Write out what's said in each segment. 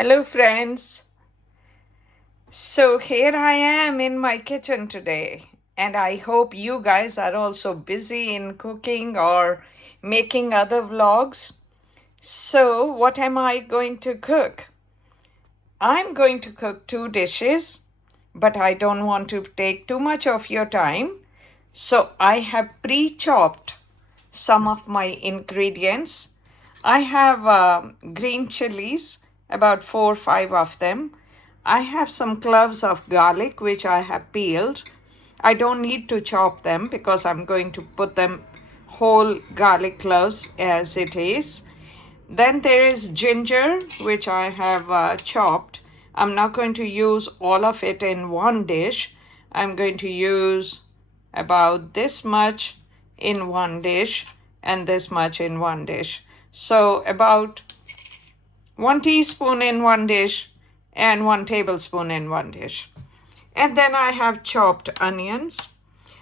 Hello, friends. So, here I am in my kitchen today, and I hope you guys are also busy in cooking or making other vlogs. So, what am I going to cook? I'm going to cook two dishes, but I don't want to take too much of your time. So, I have pre chopped some of my ingredients. I have green chilies, about 4 or 5 of them. I have some cloves of garlic, which I have peeled. I don't need to chop them because I'm going to put them whole garlic cloves as it is. Then there is ginger, which I have chopped. I'm not going to use all of it in one dish. I'm going to use about this much in one dish and this much in one dish. So about 1 teaspoon in one dish and 1 tablespoon in one dish. And then I have chopped onions,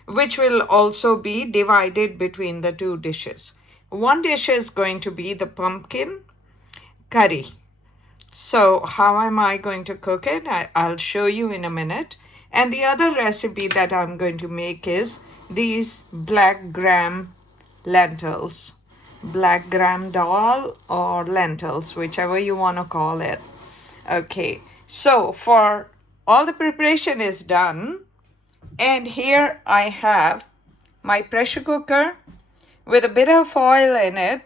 which will also be divided between the two dishes. One dish is going to be the pumpkin curry. So how am I going to cook it? I'll show you in a minute. And the other recipe that I'm going to make is these black gram lentils. Black gram dal or lentils, whichever you want to call it. Okay, so for all the preparation is done, and here I have my pressure cooker with a bit of oil in it.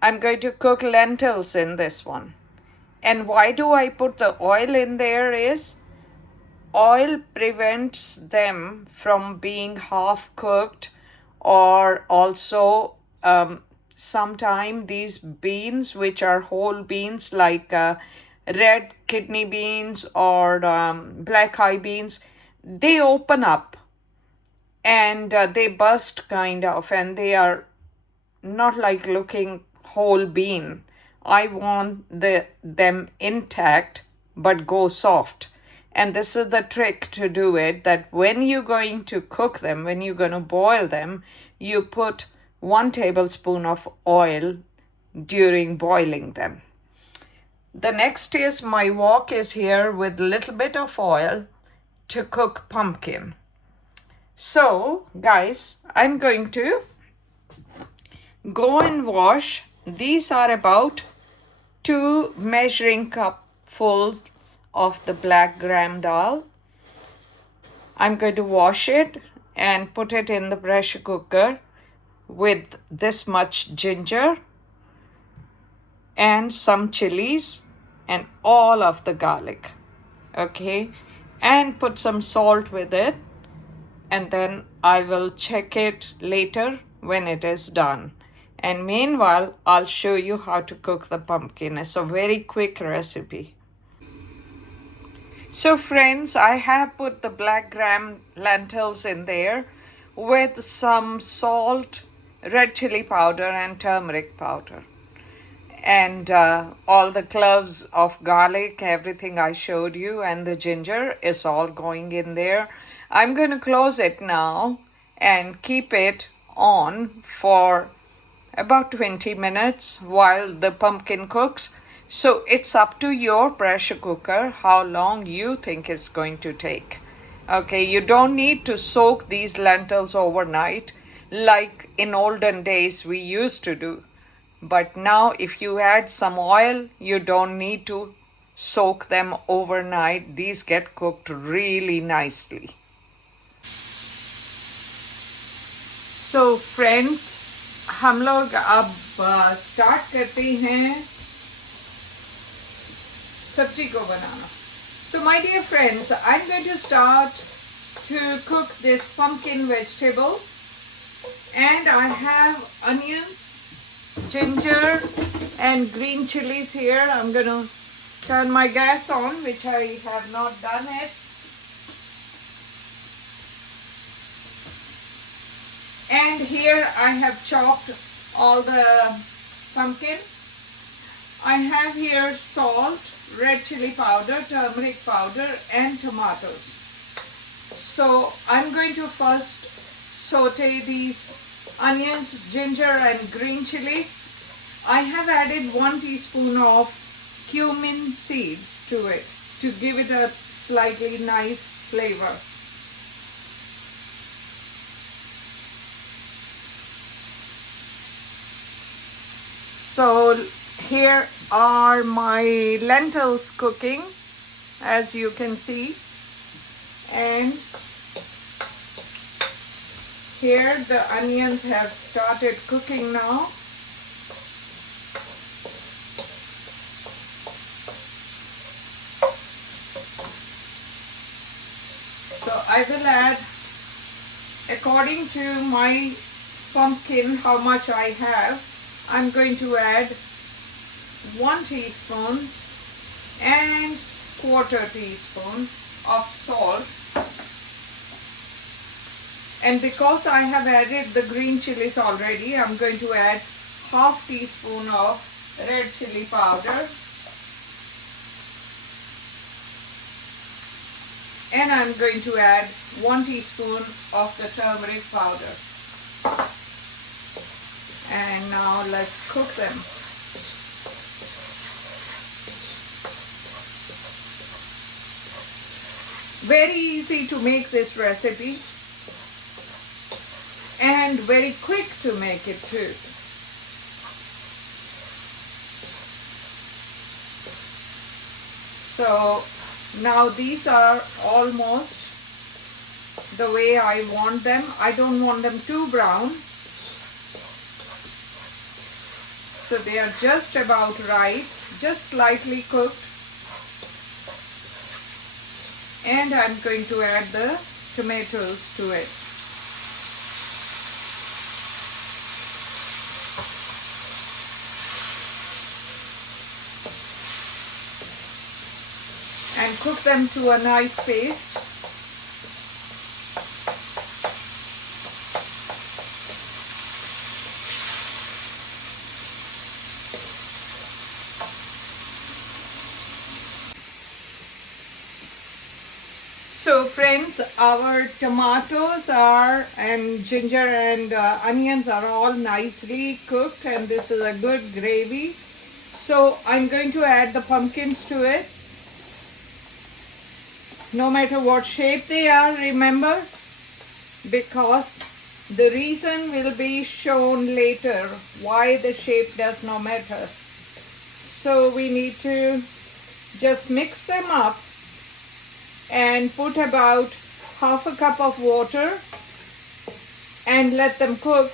I'm going to cook lentils in this one. And why do I put the oil in there is oil prevents them from being half cooked, or also sometime these beans, which are whole beans like red kidney beans or black eye beans, they open up and they burst kind of, and they are not like looking whole bean. I want them intact but go soft. And this is the trick to do it, that when you're going to cook them, when you're going to boil them, you put 1 tablespoon of oil during boiling them. The next is my wok is here with a little bit of oil to cook pumpkin. So, guys, I'm going to go and wash. These are about 2 measuring cupfuls of the black gram dal. I'm going to wash it and put it in the pressure cooker with this much ginger and some chilies and all of the garlic. Okay, and put some salt with it, and then I will check it later when it is done. And meanwhile, I'll show you how to cook the pumpkin. It's a very quick recipe. So friends, I have put the black gram lentils in there with some salt, red chili powder and turmeric powder. And all the cloves of garlic, everything I showed you, and the ginger is all going in there. I'm going to close it now and keep it on for about 20 minutes while the pumpkin cooks. So it's up to your pressure cooker how long you think it's going to take. Okay, you don't need to soak these lentils overnight like in olden days we used to do. But now if you add some oil, you don't need to soak them overnight. These get cooked really nicely. So friends, हम लोग अब start करते हैं सब्जी को बनाना. So my dear friends, I'm going to start to cook this pumpkin vegetable, and I have onions, ginger and green chilies here. I'm going to turn my gas on, which I have not done it. And here I have chopped all the pumpkin. I have here salt, red chili powder, turmeric powder and tomatoes. So I'm going to first saute these onions, ginger and green chilies. I have added 1 teaspoon of cumin seeds to it to give it a slightly nice flavor. So here are my lentils cooking, as you can see, and here the onions have started cooking now. So I will add, according to my pumpkin, how much I have. I'm going to add 1 teaspoon and quarter teaspoon of salt. And because I have added the green chilies already, I'm going to add half teaspoon of red chili powder. And I'm going to add 1 teaspoon of the turmeric powder. And now let's cook them. Very easy to make this recipe and very quick to make it too. So now these are almost the way I want them. I don't want them too brown. So they are just about right, just slightly cooked. And I'm going to add the tomatoes to it. And cook them to a nice paste. So friends, our tomatoes are and ginger and onions are all nicely cooked, and this is a good gravy. So I'm going to add the pumpkins to it. No matter what shape they are, remember, because the reason will be shown later why the shape does not matter. So we need to just mix them up and put about half a cup of water and let them cook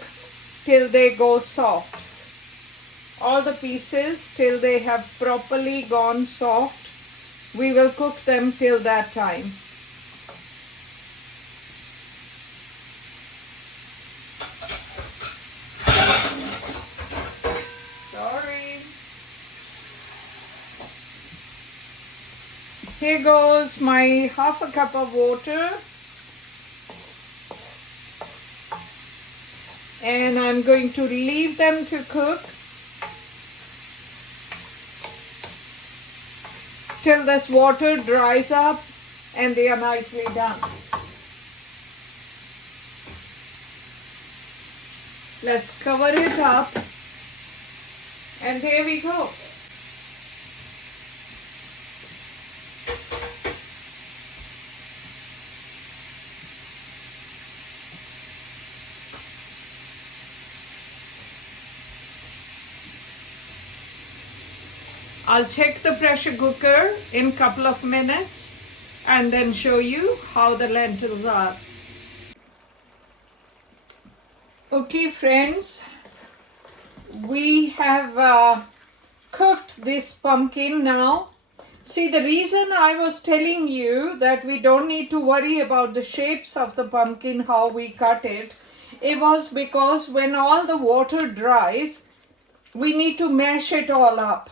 till they go soft. All the pieces till they have properly gone soft. We will cook them till that time. Sorry. Here goes my half a cup of water. And I'm going to leave them to cook till this water dries up and they are nicely done. Let's cover it up, and there we go. I'll check the pressure cooker in a couple of minutes and then show you how the lentils are. Okay friends, we have cooked this pumpkin now. See, the reason I was telling you that we don't need to worry about the shapes of the pumpkin, how we cut it, it was because when all the water dries, we need to mash it all up.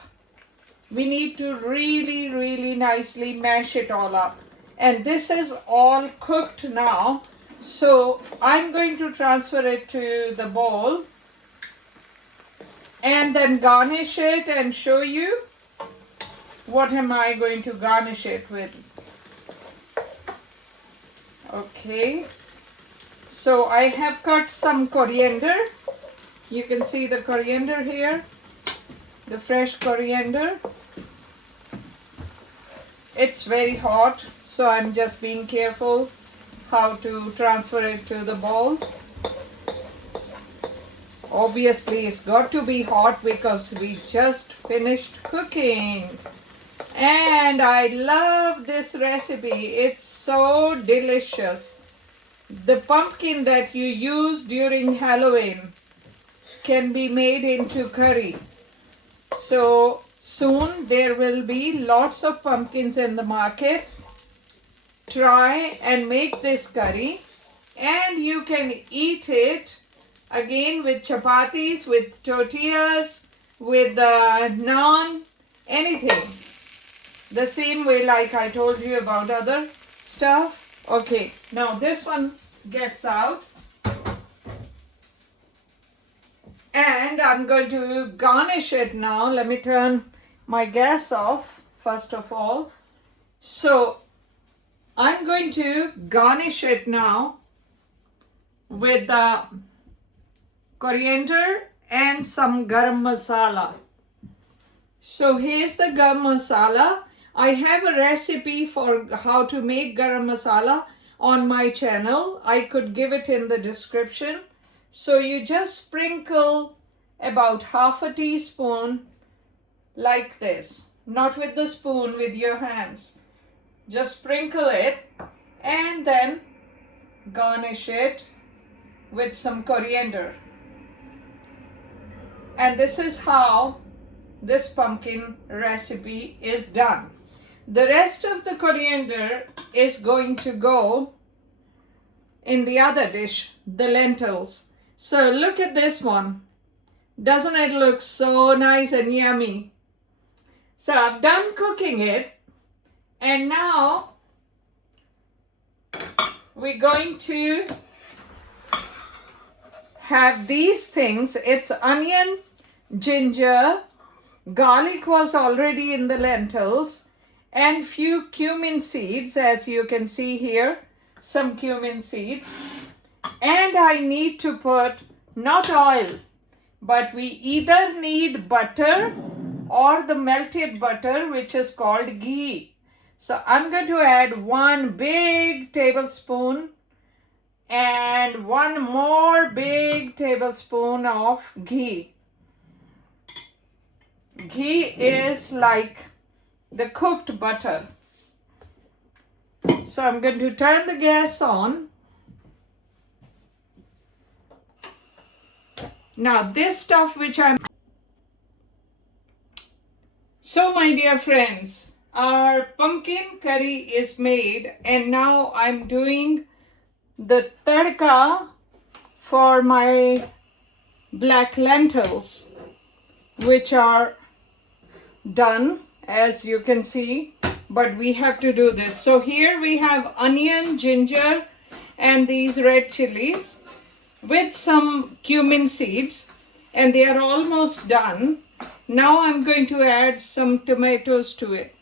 We need to really nicely mash it all up. And this is all cooked now. So I'm going to transfer it to the bowl and then garnish it and show you what am I going to garnish it with. Okay. So I have cut some coriander. You can see the coriander here, the fresh coriander. It's very hot, so I'm just being careful how to transfer it to the bowl. Obviously, it's got to be hot because we just finished cooking. And I love this recipe. It's so delicious. The pumpkin that you use during Halloween can be made into curry. So soon there will be lots of pumpkins in the market. Try and make this curry, and you can eat it again with chapatis, with tortillas, with naan, anything. The same way like I told you about other stuff. Okay, now this one gets out. And I'm going to garnish it now. Let me turn my gas off first of all. So I'm going to garnish it now with the coriander and some garam masala. So here's the garam masala. I have a recipe for how to make garam masala on my channel. I could give it in the description. So you just sprinkle about half a teaspoon like this. Not with the spoon, with your hands. Just sprinkle it and then garnish it with some coriander. And this is how this pumpkin recipe is done. The rest of the coriander is going to go in the other dish, the lentils. So look at this one. Doesn't it look so nice and yummy? So I've done cooking it, and now we're going to have these things. It's onion, ginger, garlic was already in the lentils, and few cumin seeds, as you can see here, some cumin seeds. And I need to put not oil, but we either need butter or the melted butter, which is called ghee. So I'm going to add 1 big tablespoon and 1 more big tablespoon of ghee. Ghee is like the cooked butter. So I'm going to turn the gas on. Now this stuff which So my dear friends, our pumpkin curry is made, and now I'm doing the tadka for my black lentils, which are done, as you can see, but we have to do this. So here we have onion, ginger, and these red chilies with some cumin seeds, and they are almost done. Now I'm going to add some tomatoes to it.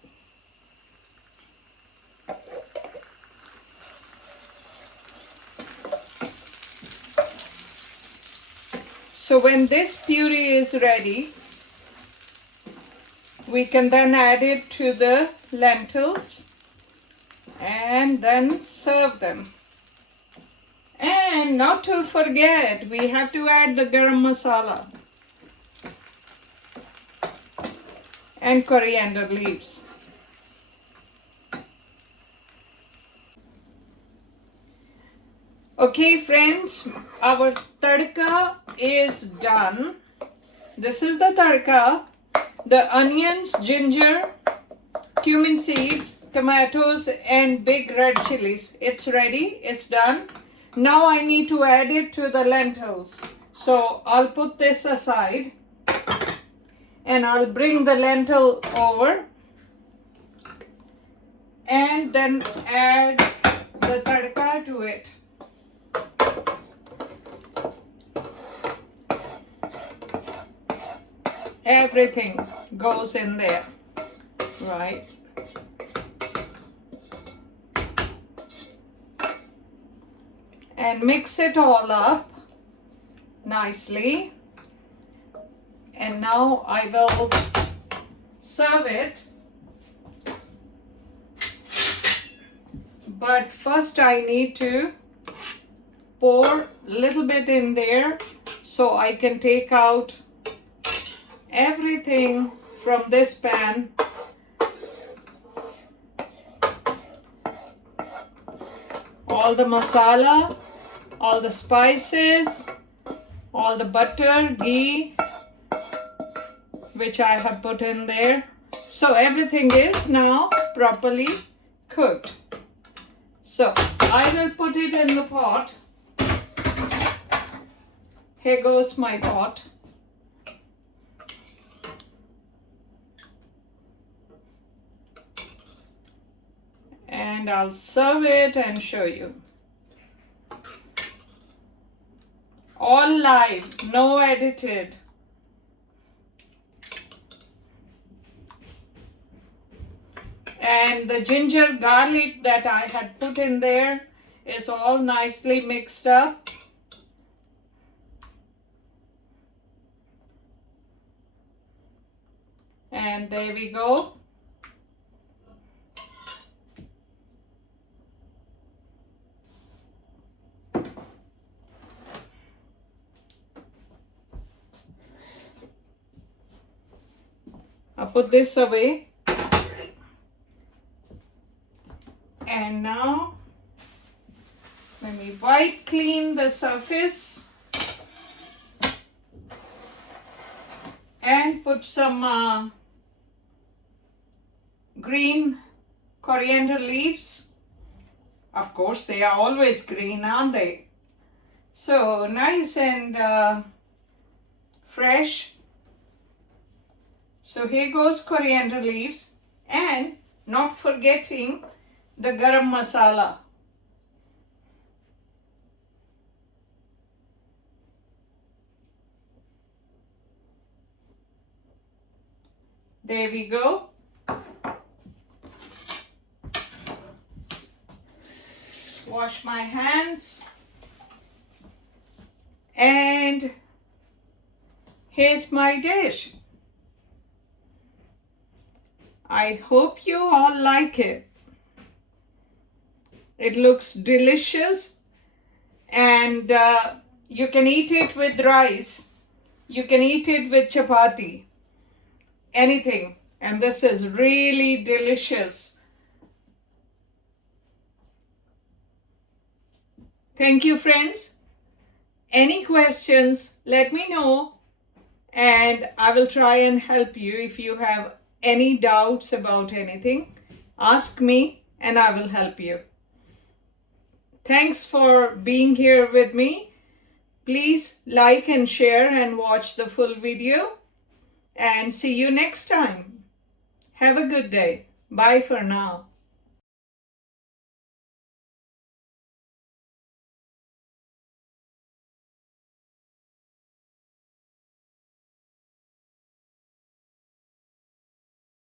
So when this puree is ready, we can then add it to the lentils and then serve them. And not to forget, we have to add the garam masala and coriander leaves. Okay friends, our tadka is done. This is the tadka. The onions, ginger, cumin seeds, tomatoes, and big red chilies. It's ready, it's done. Now I need to add it to the lentils. So I'll put this aside and I'll bring the lentil over and then add the tadka to it. Everything goes in there, right? And mix it all up nicely. And now I will serve it But first I need to pour a little bit in there so I can take out everything from this pan. All the masala, all the spices, all the butter, ghee, which I have put in there. So everything is now properly cooked. So I will put it in the pot. Here goes my pot. And I'll serve it and show you. All live, no edited. And the ginger garlic that I had put in there is all nicely mixed up. And there we go. I'll put this away. And now let me wipe clean the surface and put some green coriander leaves. Of course, they are always green, aren't they? So nice and fresh. So here goes coriander leaves, and not forgetting the garam masala. There we go. Wash my hands. And here's my dish. I hope you all like it. It looks delicious, and you can eat it with rice. You can eat it with chapati, anything. And this is really delicious. Thank you, friends. Any questions, let me know, and I will try and help you. If you have any doubts about anything, ask me and I will help you. Thanks for being here with me. Please like and share and watch the full video, and see you next time. Have a good day. Bye for now.